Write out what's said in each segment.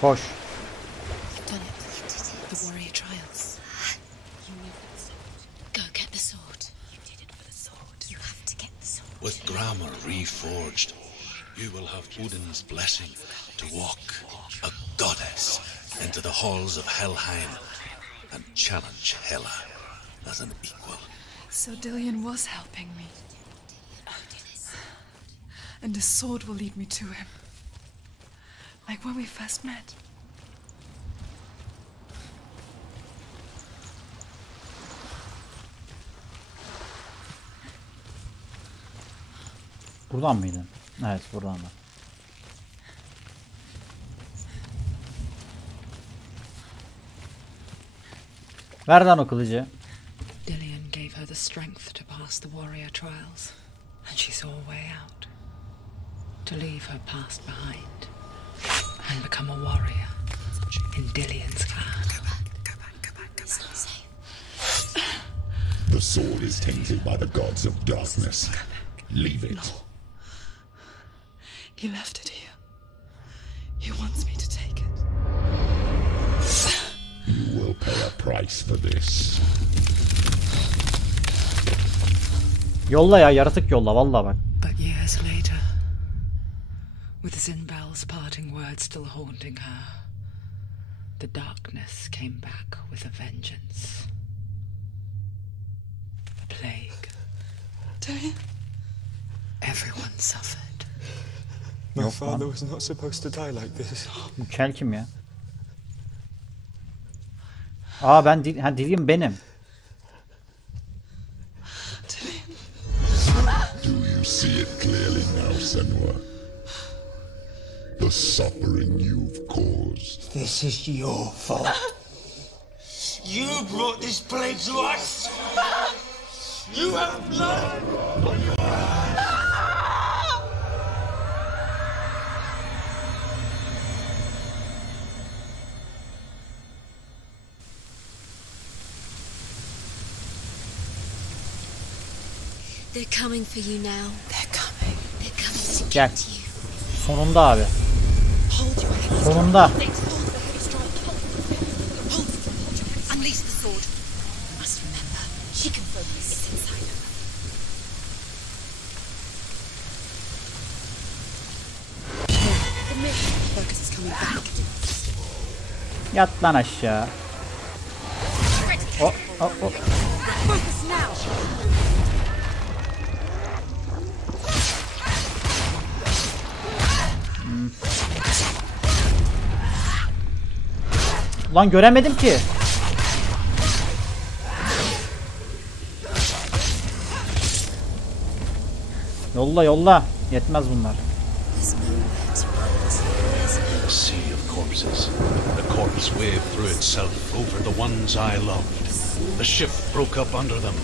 Koş. With grammar reforged, you will have Odin's blessing to walk, a goddess, into the halls of Helheim and challenge Hela as an equal. So Dillion was helping me. And the sword will lead me to him. Like when we first met. Buradan mıydın? Evet, buradan da. Ver lan o kılıcı. Dillion gave her the strength to pass the warrior trials, and she saw a way out. To leave her past behind and become a warrior in Dillion's clan. Go back. It's not safe. The sword is tainted by the gods of darkness. Leave it. No. He left it here. He wants me to take it. You will pay a price for this. Yolla ya, yaratık yolla vallahi bak. But years later, with Zinbel's parting words still haunting her, the darkness came back with a vengeance. A plague. Everyone suffered. My father was not supposed to die like this. Bu kel kim ya? Aa ben Dillion benim. Do you see it clearly now, Senua? The suffering you've caused. This is your fault. You brought this plague to us. You have blood on your hands. They're coming for you now. They're coming. They're coming to Gel. get you. Sonunda abi. Hold your head. Sonunda. Hold the heavy strike. Hold it. Unleash the sword. You must remember, she can focus. It's inside her. The mission focus is coming back. Yat lan aşağı. Oh. Focus now. Lan göremedim ki. Yolla. Yetmez bunlar. A sea of corpses. The corpse waved through itself over the ones I loved. The ship broke up under them.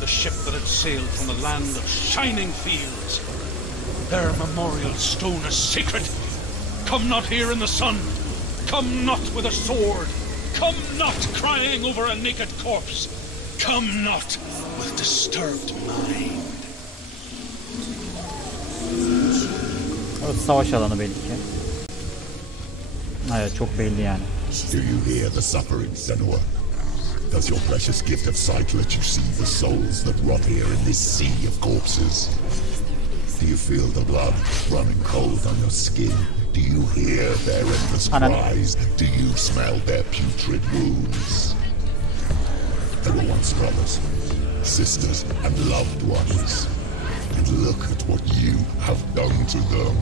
The ship that had sailed from the land of shining fields. Their memorial stone is sacred. Come not here in the sun. Come not with a sword. Come not crying over a naked corpse. Come not with disturbed mind. Orası savaş alanı belli ki. Evet, çok belli yani. Do you hear the suffering, Senua? Does your precious gift of sight let you see the souls that rot here in this sea of corpses? Do you feel the blood running cold on your skin? Do you hear their endless cries? Do you smell their putrid wounds? They were once brothers, sisters, and loved ones. And look at what you have done to them.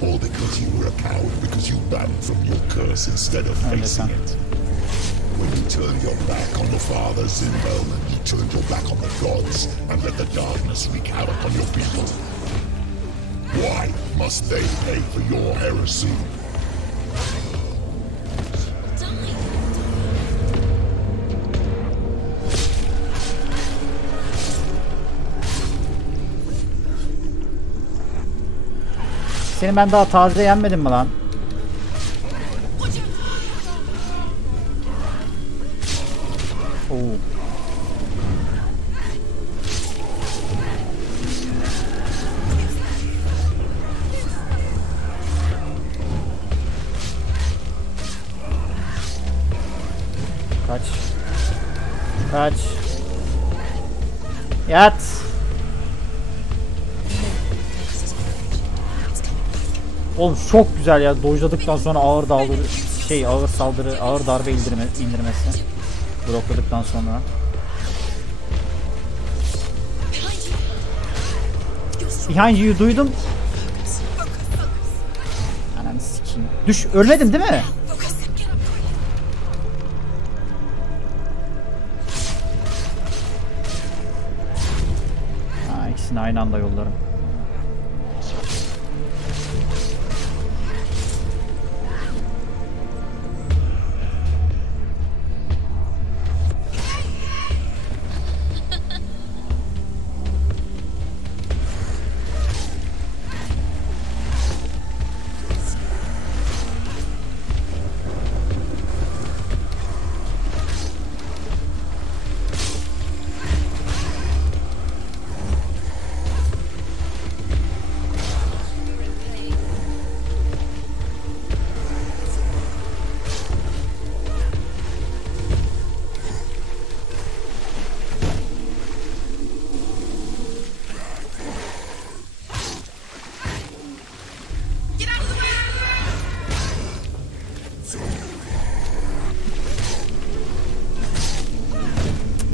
All because you were a coward, because you ran from your curse instead of facing it. When you turned your back on the father Zinbel, you turned your back on the gods and let the darkness wreak havoc on your people. Why must they pay for your heresy? Seni ben daha taze yenmedim mi lan? Oo. Kaç. Kaç. Yat. Oğlum çok güzel ya. Dojladıktan sonra ağır daldırı ağır saldırı, ağır darbe indirmesi. Blokladıktan sonra. Behind you duydum. Ananı sikeyim. Düş, ölmedim değil mi? Ha, ikisini aynı anda yollarım.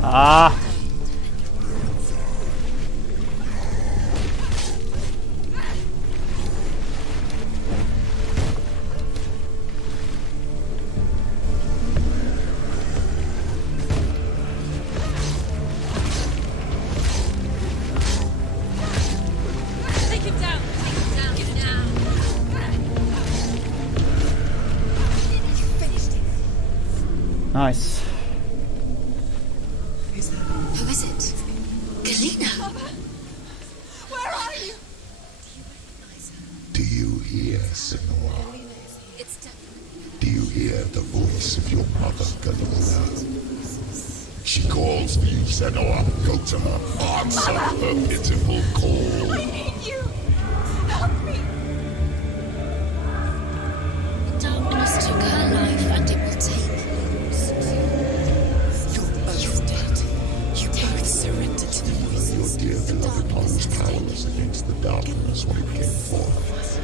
Ah. Take him down. Take him down. Get him down. You finished it. Nice. Who is it? Galina. Where are you? Do you hear, Senua? It's definitely. Do you hear the voice of your mother, Galina? She calls for you, Senua. Go to her. Answer her pitiful call. I need you. Help me. Darkness took her life, and it will take yours. You're both dead. You both surrendered to the voices. Your dear beloved one was powerless against the darkness when it came forth.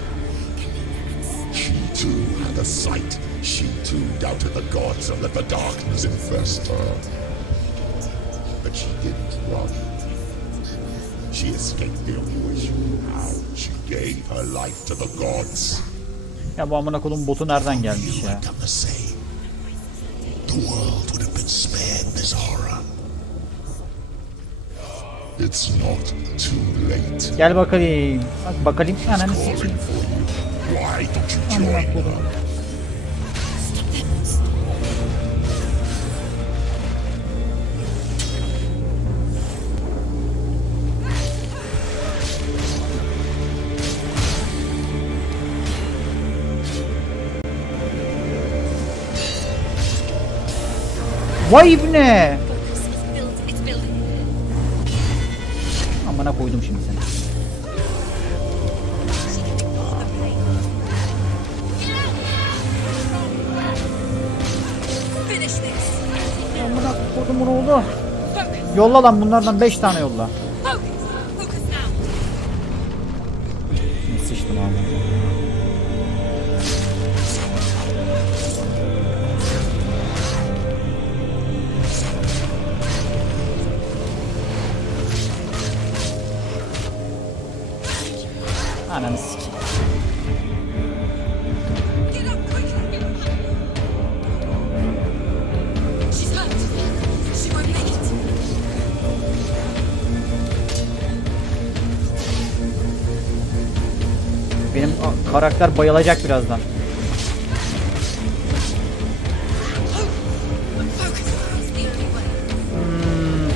She too had a sight. She too doubted the gods and let the darkness infest her. But she didn't run. She escaped the wish. How she gave her life to the gods. Ya bu amına kodum botu nereden gelmiş ya? Done the same. The world would have been spared this horror. It's not too late. Gel bakayım. Bak bakalım. Ananı Calling sikeyim. for you. Why don't you join Amına her? kodum. Vay ibne. Focus is built. It's building. Amına koydum şimdi seni. Finish this. Amına koydum bunu oldu. Yolla lan bunlardan 5 tane yolla. Focus. Focus now. Sıçtım abi. Ananı sikeyim. Get up quickly. She's hurt. She won't make it. Benim karakter bayılacak birazdan. Focus. It's the only way.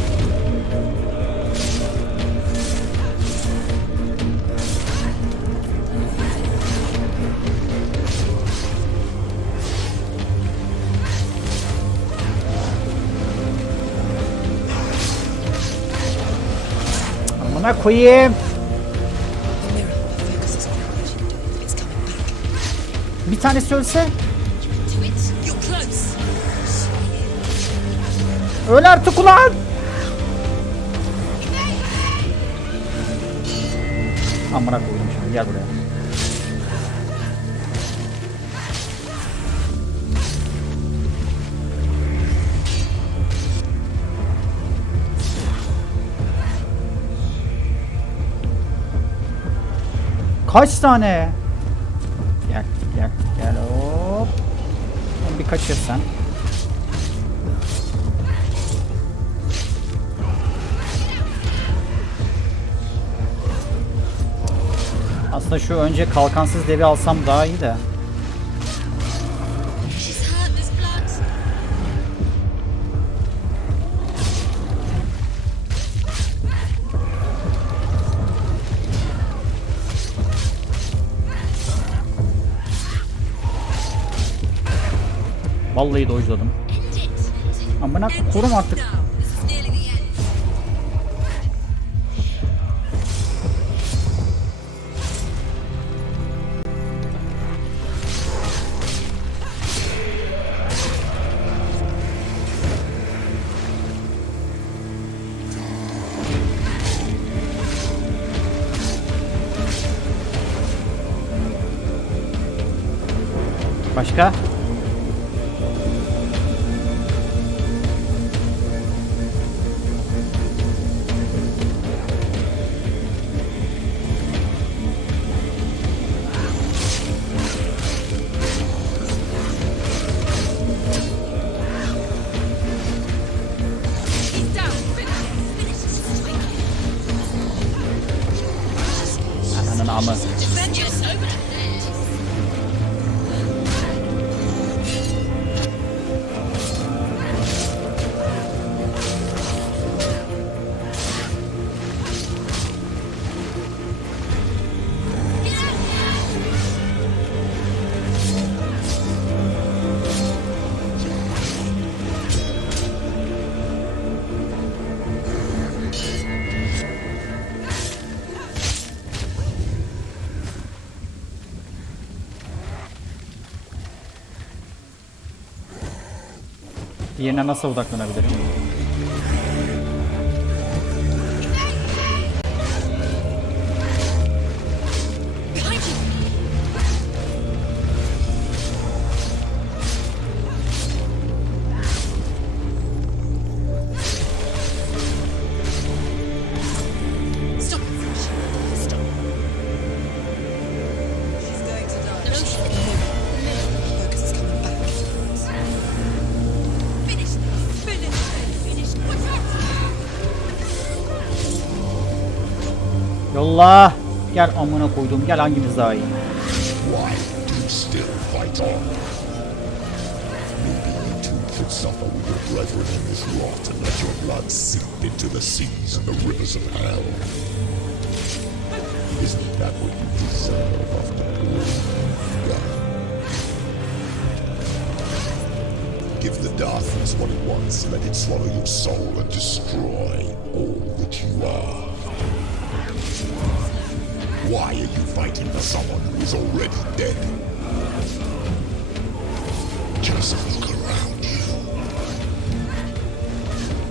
Amına koyayım. The mirror focuses on it. It's coming back. Bir tanesi ölse. To it. You're close. Öl artık ulan! Amına koydum şimdi, gel buraya. Kaç tane? Gel, gel, gel, hop. Bir kaçır sen. Aslında şu önce kalkansız devi alsam daha iyi de. Vallahi dojladım. Amına korum artık. Başka? Ananın amı. Diğerine nasıl odaklanabilirim? Yolla. Gel amına koydum. Gel, hangimiz daha iyi? Why do you still fight on? Maybe you too should suffer with your brethren in this rot and let your blood sink into the seas and the rivers of hell. Isn't that what you deserve after all? Give the darkness what it wants, let it swallow your soul and destroy all that you are. Why are you fighting for someone who is already dead? Just look around you.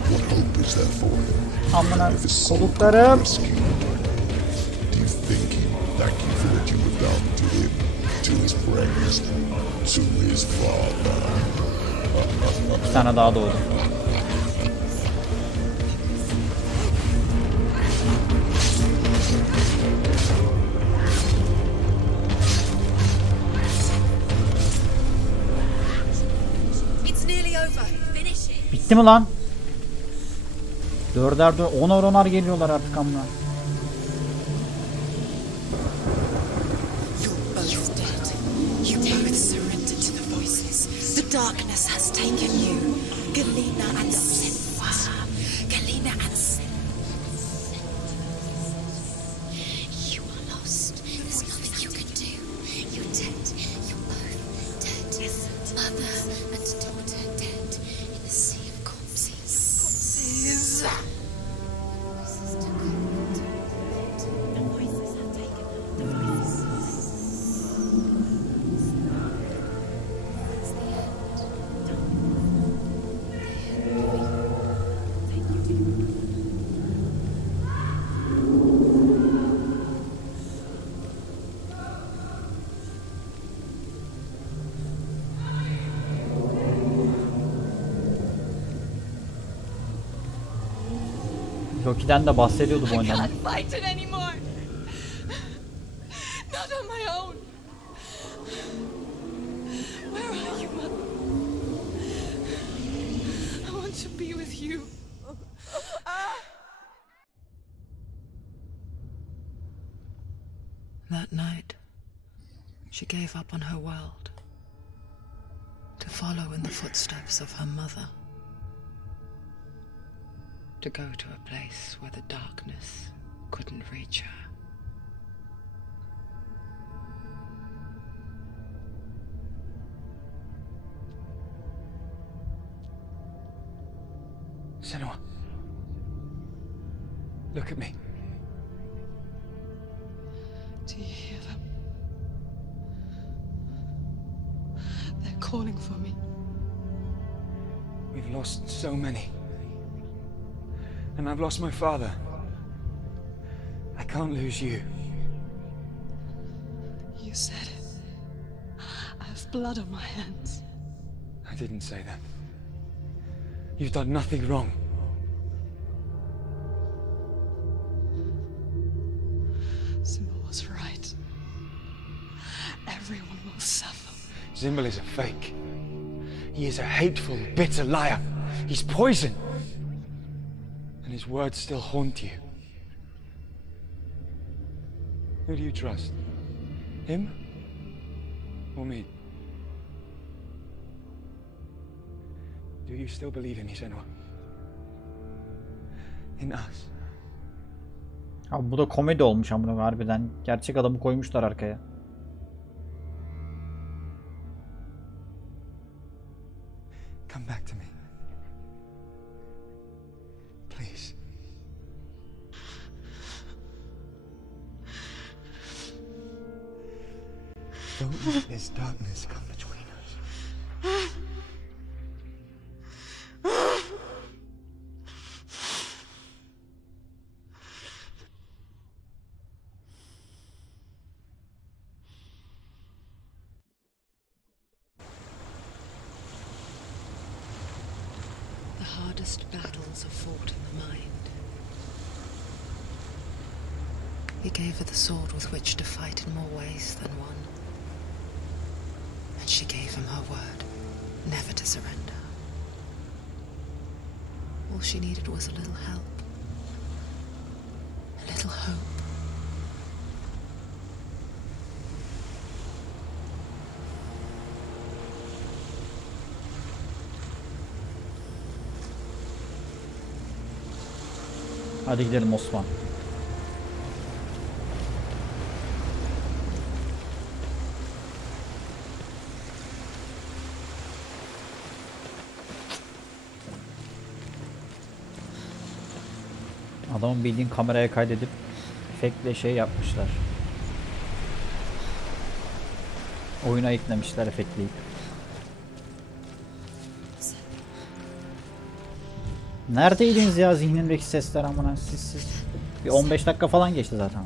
What hope is there for him? Amına koduklarım. Do you think he will thank you for what you have done to him, to his friends, to his father? Bir tane daha doğdu. Bitti mi lan? Dörder 10'ar geliyorlar artık amına. The darkness has taken you, Galena and Senua'S. Galena and Senua'S. You are lost. There's nothing you can do. You're dead. You're both dead. Mother and daughter dead in the sea of corpses. Corpses. Loki'den de bahsediyordu bu I oyundan. can't fight it anymore. Not on my own. Where are you, Mother? I want to be with you. That night, she gave up on her world to follow in the footsteps of her mother, to go to a place where the darkness couldn't reach her. Senua. Look at me. Do you hear them? They're calling for me. We've lost so many. And I've lost my father. I can't lose you. You said it. I have blood on my hands. I didn't say that. You've done nothing wrong. Symbol was right. Everyone will suffer. Symbol is a fake. He is a hateful, bitter liar. He's poison. And his words still haunt you. Who do you trust? Him? Or me? Do you still believe in me, Senua? In us? Abi bu da komedi olmuş amına harbiden. Gerçek adamı koymuşlar arkaya. Come back to me. Please. Don't let this darkness come between us. The hardest battles are fought in the mind. He gave her the sword with which to fight in more ways than one. And she gave him her word, never to surrender. All she needed was a little help. A little hope. Hadi gidelim Osman. Adamın bildiğin kameraya kaydedip efektle şey yapmışlar. Oyuna eklemişler efektleyip. Neredeydiniz ya zihnimdeki sesler amına siz. Bir 15 dakika falan geçti zaten.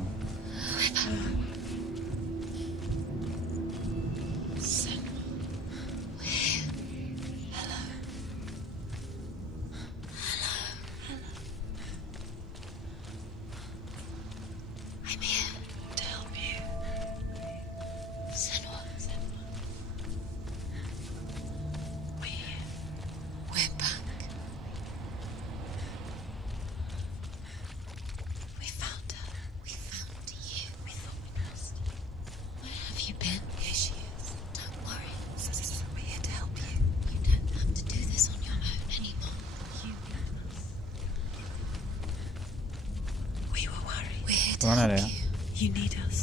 Buna nereye?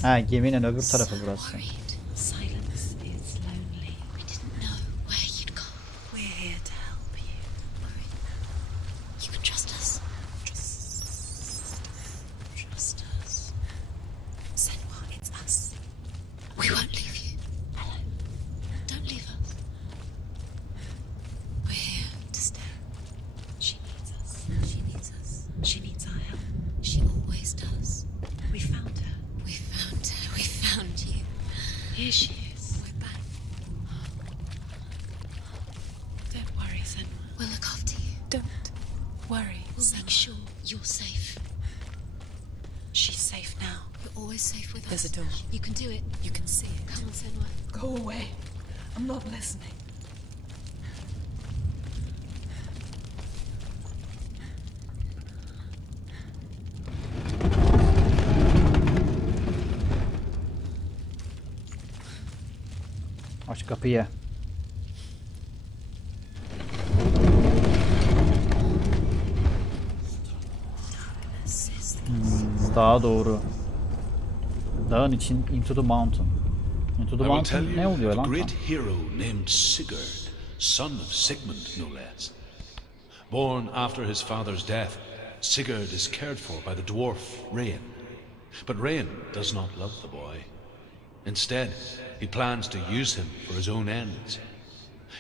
Ha, geminin öbür tarafı burası. Here she is. We're back. Don't worry, Senua. We'll look after you. Don't worry. We'll make sure you're safe. She's safe now. You're always safe with us. There's a door. You can do it. You can see it. Come on, Senua. Go away. I'm not listening. Aç kapıyı. Dağa doğru. Dağın için Into the Mountain. Into the I will tell Mountain ne you oluyor of a lan? great hero named Sigurd, son of Sigmund, no less. Born after his father's death, Sigurd is cared for by the dwarf Rain. But Rain does not love the boy. Instead, he plans to use him for his own ends.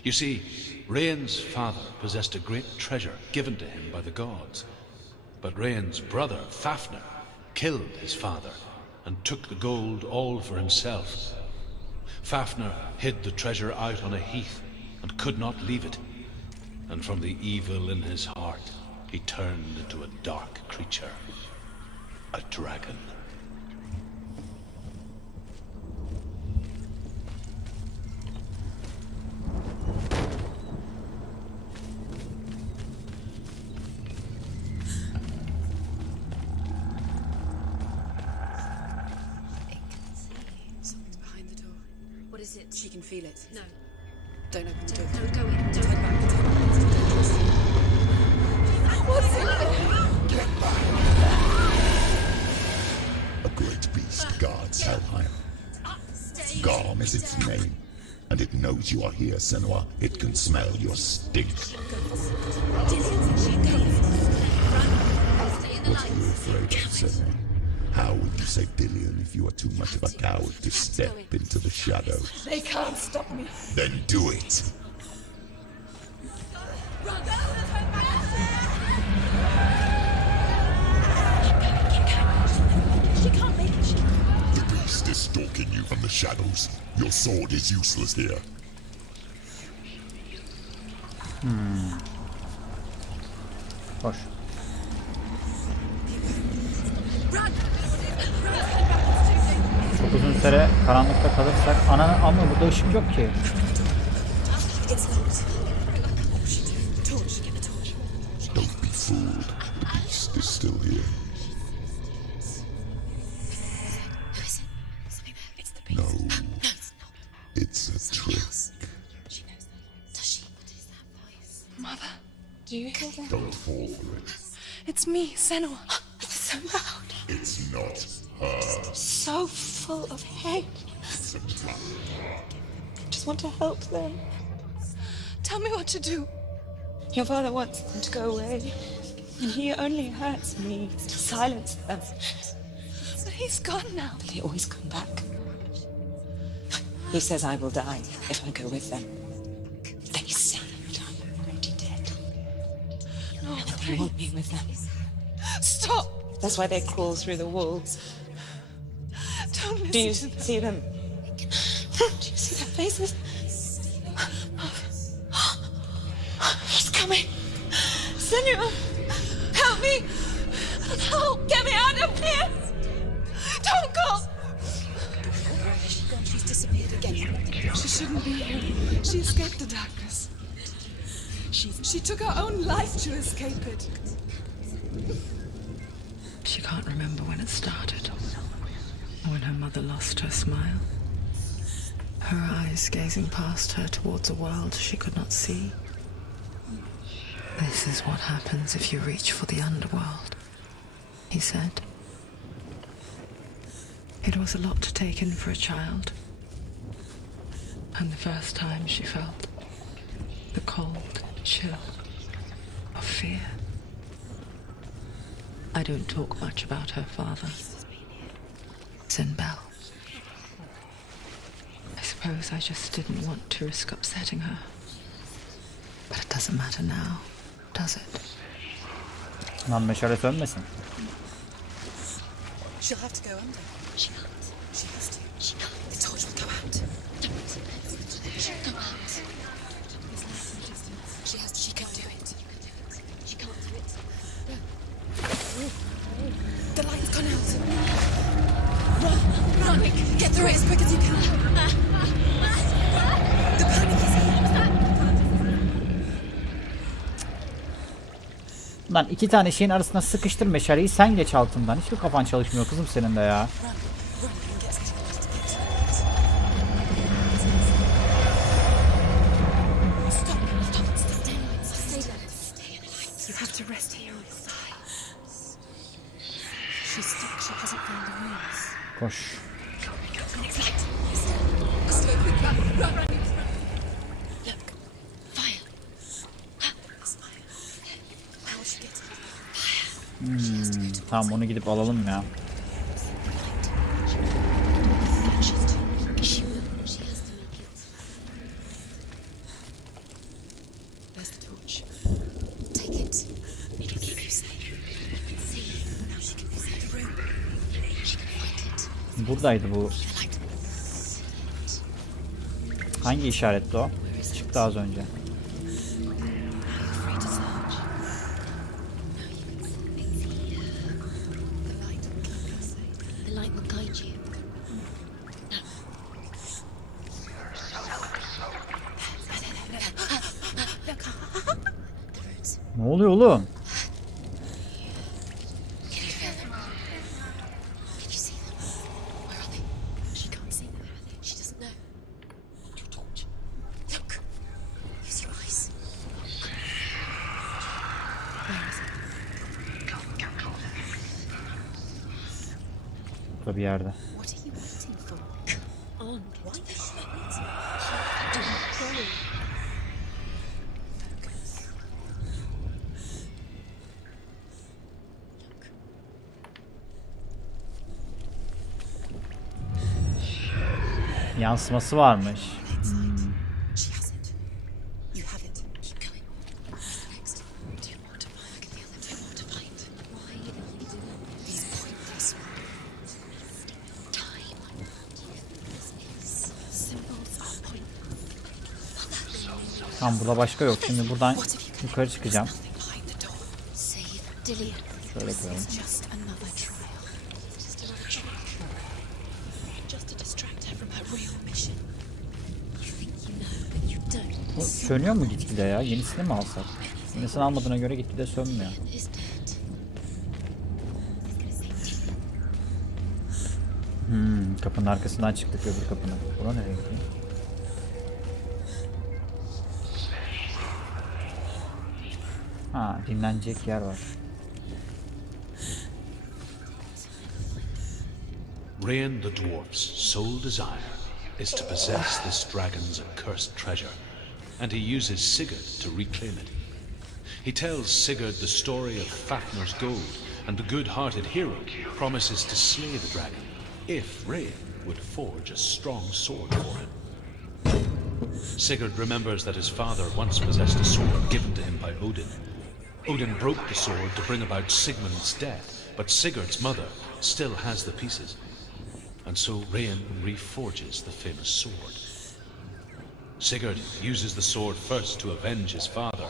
You see, Rain's father possessed a great treasure given to him by the gods. But Rain's brother, Fafnir, killed his father and took the gold all for himself. Fafnir hid the treasure out on a heath and could not leave it. And from the evil in his heart, he turned into a dark creature. A dragon. She can feel it. No. Don't open the door. No, go in. Don't Turn back. Turn back. What's in there? Get back! A great beast guards Helheim. Garm is its name, and it knows you are here, Senua. It can smell your stink. What are you afraid of, Senua? How would you save Dillion if you are too much of a coward to step into the shadows? They can't stop me. Then do it! She can't make it. The beast is stalking you from the shadows. Your sword is useless here. Hoş. Çok uzun süre karanlıkta kalırsak ama burada ışık yok ki. Don't be fooled. The beast is still here. No. It's a trick. Mother, do you hear that? Don't fall for it. It's me, Senua. It's so loud. It's not her. So full of hate. It's a trap. I just want to help them. Tell me what to do. Your father wants them to go away. And he only hurts me to silence them. But he's gone now. They always come back. He says I will die if I go with them. They say that I'm already dead. No, they want me with them. Stop! That's why they crawl through the walls. Don't listen. Do you see them? Do you see their faces? He's coming. Senua, help me! Help! Get me out of here! Don't go! She's disappeared again. She shouldn't be here. She escaped the darkness. She took her own life to escape it. She can't remember when it started, when her mother lost her smile, her eyes gazing past her towards a world she could not see. This is what happens if you reach for the underworld, he said. It was a lot to take in for a child, and the first time she felt the cold chill of fear. I don't talk much about her father, Sinbel. I suppose I just didn't want to risk upsetting her. But it doesn't matter now, does it? Lan meşale sönmesin. She'll have to go under. She can't. She has to. She can't. The torch will go out. She can't. She has to. She can't do it. She can't do it. Lan iki tane şeyin arasına sıkıştır meşaleyi, sen geç altından. Hiçbir kafan çalışmıyor kızım senin de ya. Koş. Tamam, onu gidip alalım ya. Buradaydı bu. Hangi işaretti o? Çıktı az önce. Ne oluyor oğlum? Burada bir yerde. Yansıması varmış. Tamam, burada başka yok. Şimdi buradan yukarı çıkacağım. Şöyle koyalım. Bu sönüyor mu gitgide ya? Yenisini mi alsak? Yenisini almadığına göre gitgide sönmüyor. Kapının arkasından çıktık, öbür kapının. Bura nereye gidiyor? Ha, dinlenecek yer var. Rain the dwarf's sole desire is to possess this dragon's accursed treasure, and he uses Sigurd to reclaim it. He tells Sigurd the story of Fafnir's gold, and the good-hearted hero promises to slay the dragon if Rain would forge a strong sword for him. Sigurd remembers that his father once possessed a sword given to him by Odin. Odin broke the sword to bring about Sigmund's death, but Sigurd's mother still has the pieces. And so Rain reforges the famous sword. Sigurd uses the sword first to avenge his father,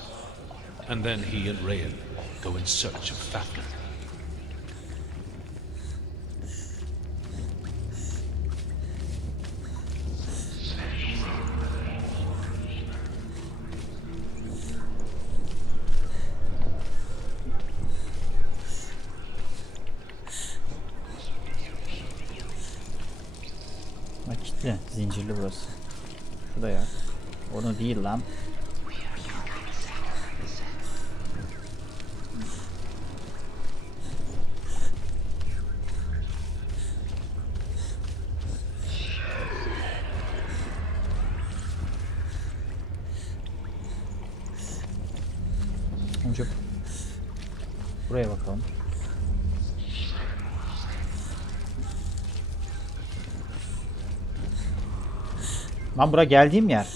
and then he and Rain go in search of Fafnir. Kilitli, zincirli burası. Şurada ya. Onu değil lan. Önce buraya bakalım. Lan bura geldiğim yer.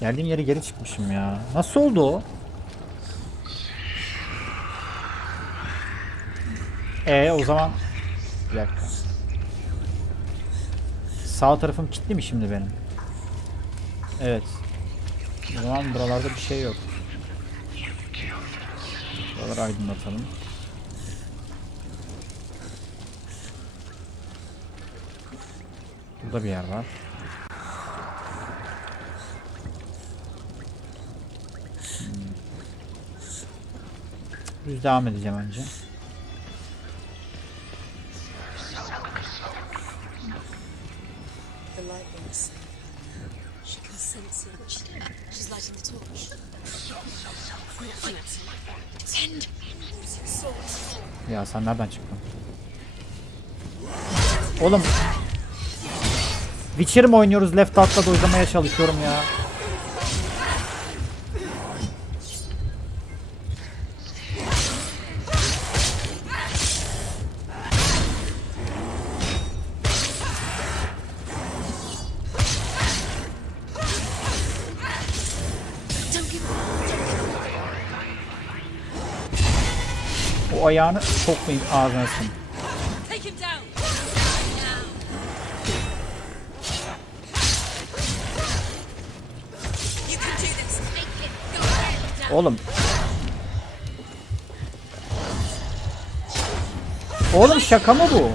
Geldiğim yere geri çıkmışım ya. Nasıl oldu o? O zaman bir dakika. Sağ tarafım kilitli mi şimdi benim? Evet. O zaman buralarda bir şey yok. Buraları aydınlatalım. Burada bir yer var. Düz devam edeceğim önce. The light won't save her. She can sense it. She's lighting the torch. Send! Ya sen nereden çıktın? Oğlum. Witcher mi oynuyoruz? Left alt'la dojlamaya çalışıyorum ya. O ayağını sokmayın ağzına sen. Oğlum. Oğlum şaka mı bu?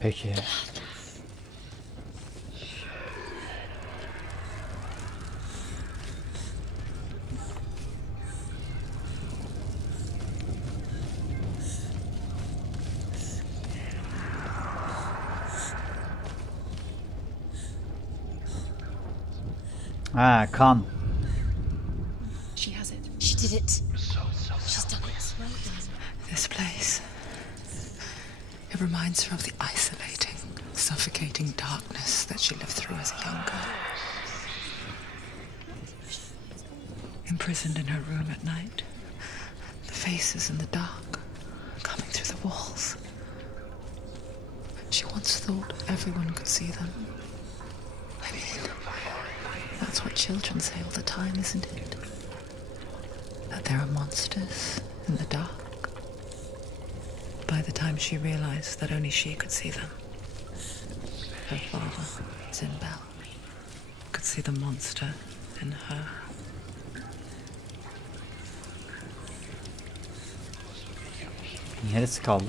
Peki. Ha, kan. She has it. She did it. She's done it. This place. It reminds her of the isolating, suffocating darkness that she lived through as a young girl. Imprisoned in her room at night, the faces in the dark, coming through the walls. She once thought everyone could see them. I mean, that's what children say all the time, isn't it? That there are monsters in the dark. By the time she realized that only she could see them, her father, Zimbel, could see the monster in her. Neresi kaldı?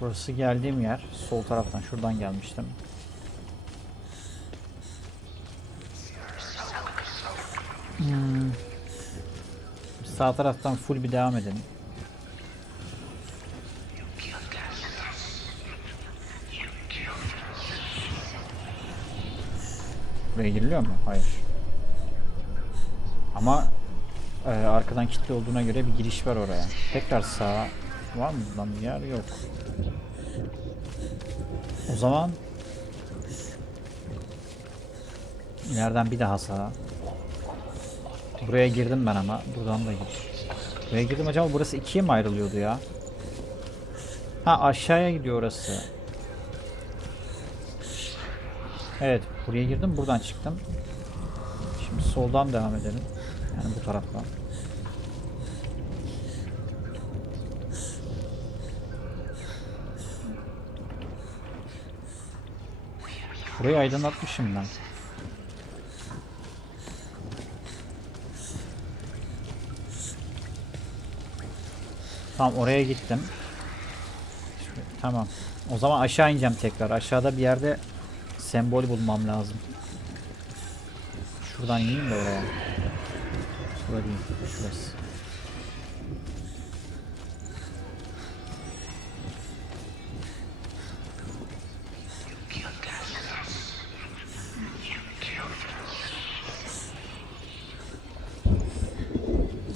Burası geldiğim yer. Sol taraftan şuradan gelmiştim. Sağ taraftan full bir devam edelim. Buraya giriliyor mu? Hayır. Ama arkadan kilitli olduğuna göre bir giriş var oraya. Tekrar sağa. Var mı buradan bir yer? Yok. O zaman ileriden bir daha sağa. Buraya girdim ben ama. Buradan da gir. Buraya girdim acaba burası ikiye mi ayrılıyordu ya? Ha, aşağıya gidiyor orası. Evet, buraya girdim, buradan çıktım. Şimdi soldan devam edelim. Yani bu taraftan. Burayı aydınlatmışım ben. Tamam, oraya gittim. Tamam. O zaman aşağı ineceğim tekrar. Aşağıda bir yerde sembol bulmam lazım. Şuradan ineyim de oraya. Şurada değil. Şurası.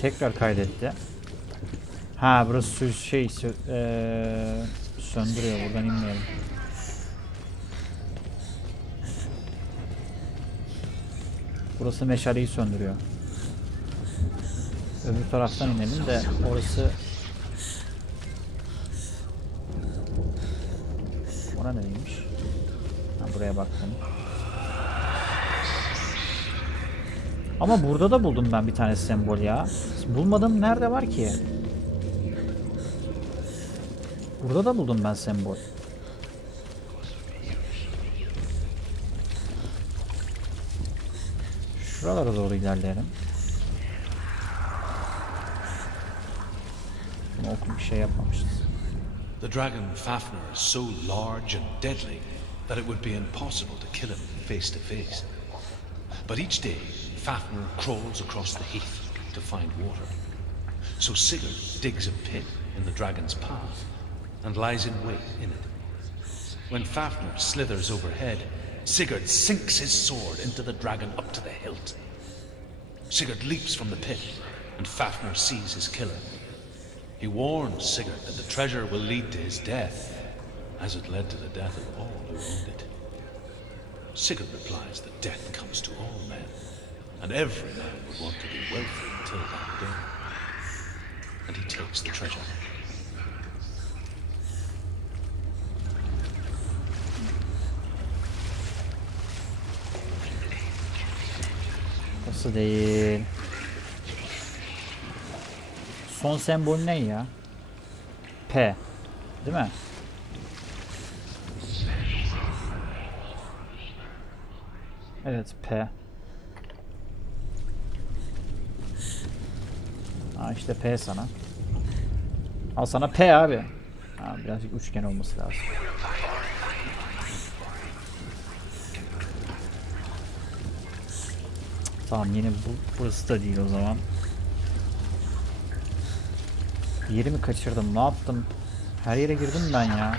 Tekrar kaydetti. Ha, burası şey söndürüyor. Buradan inmeyelim. Burası meşaleyi söndürüyor. Öbür taraftan inelim de orası oraya baktım. Ama burada da buldum ben bir tane sembol ya. Bulmadığım nerede var ki? Burada da buldum ben sembol. Şuralara doğru ilerleyelim. Bunu okum bir şey yapmamışız. The dragon Fafnir is so large and deadly that it would be impossible to kill him face to face. But each day, Fafnir crawls across the heath to find water. So Sigurd digs a pit in the dragon's path and lies in wait in it. When Fafnir slithers overhead, Sigurd sinks his sword into the dragon up to the hilt. Sigurd leaps from the pit, and Fafnir sees his killer. He warns Sigurd that the treasure will lead to his death, as it led to the death of all who owned it. Sigurd replies that death comes to all men, and every man would want to be wealthy until that day. And he takes the treasure. Nasıl değil? Son sembol ne ya? P. Değil mi? Evet, P. Ha işte P sana. Al sana P abi. Ha, birazcık üçgen olması lazım. Tamam, yine burası da değil o zaman. Yerimi kaçırdım. Ne yaptım? Her yere girdim ben ya.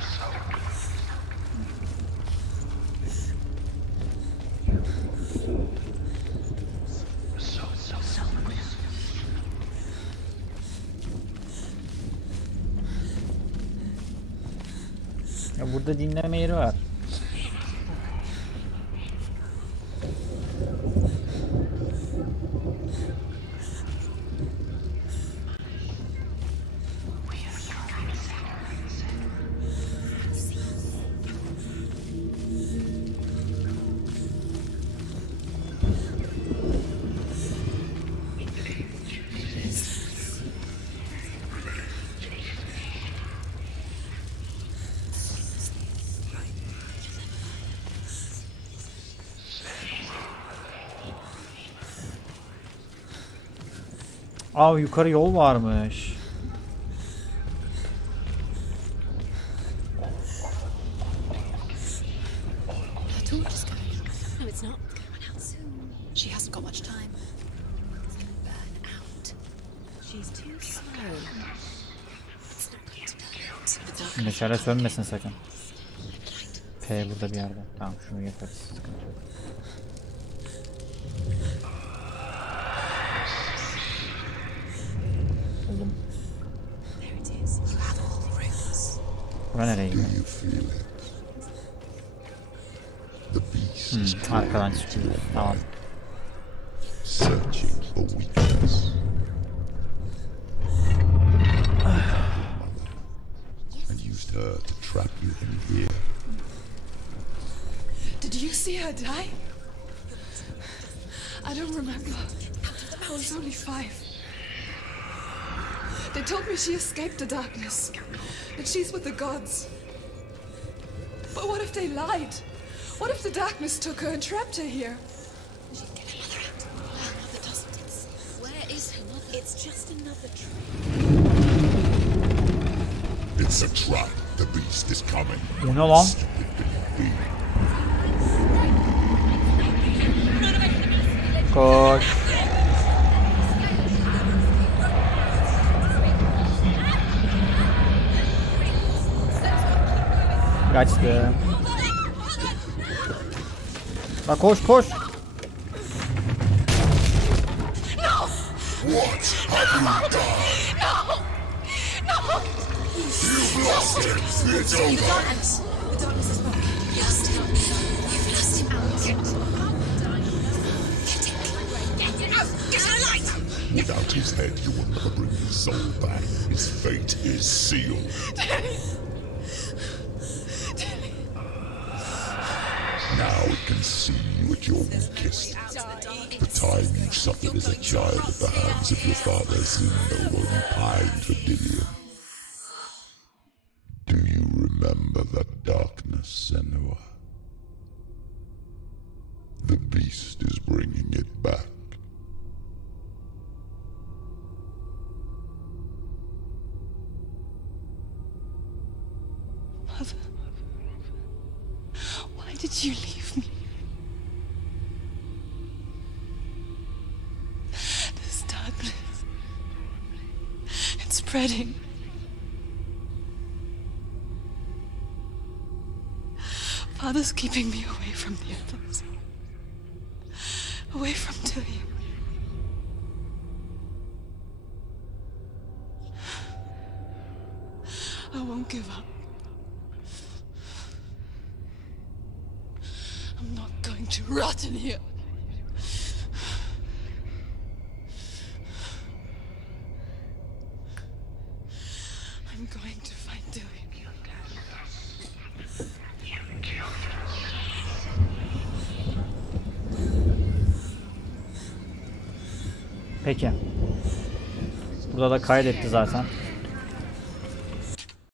Ya burada dinleme yeri var. Aa, yukarı yol varmış. Meşale sönmesin sakın. P burada bir yerde. Tamam, şunu yaparız. Sıkıntı yok. Buldum. Bura nereye gidiyor? Arkadan çıkıyor. Tamam. Searching for weakness. And used her to trap you in here. Did you see her die? I don't remember. I was only 5. They told me she escaped the darkness, that she's with the gods. But what if they lied? What if the darkness took her and trapped her here? Where is her mother? It's just another trap. It's a trap. The beast is coming. Bu ne lan? Koş. Kaçtı. La koş koş. What have you done? You've lost him. It's over. The darkness is broken. You've lost him. You've lost him. Get it out. Get her light. Without his head, you will never bring his soul back. His fate is sealed. Now can see you at your weakest. The time you suffered as a child at the hands of your father Zeno while you pined for Dillion. Do you remember that darkness, Senua? The beast is bringing it back. Mother, why did you leave me? This darkness, it's spreading. Father's keeping me away from the others. Away from Dillion. I won't give up. I'm not going to rot in here. I'm going to find Dillion. Peki. Burada da kaydetti zaten.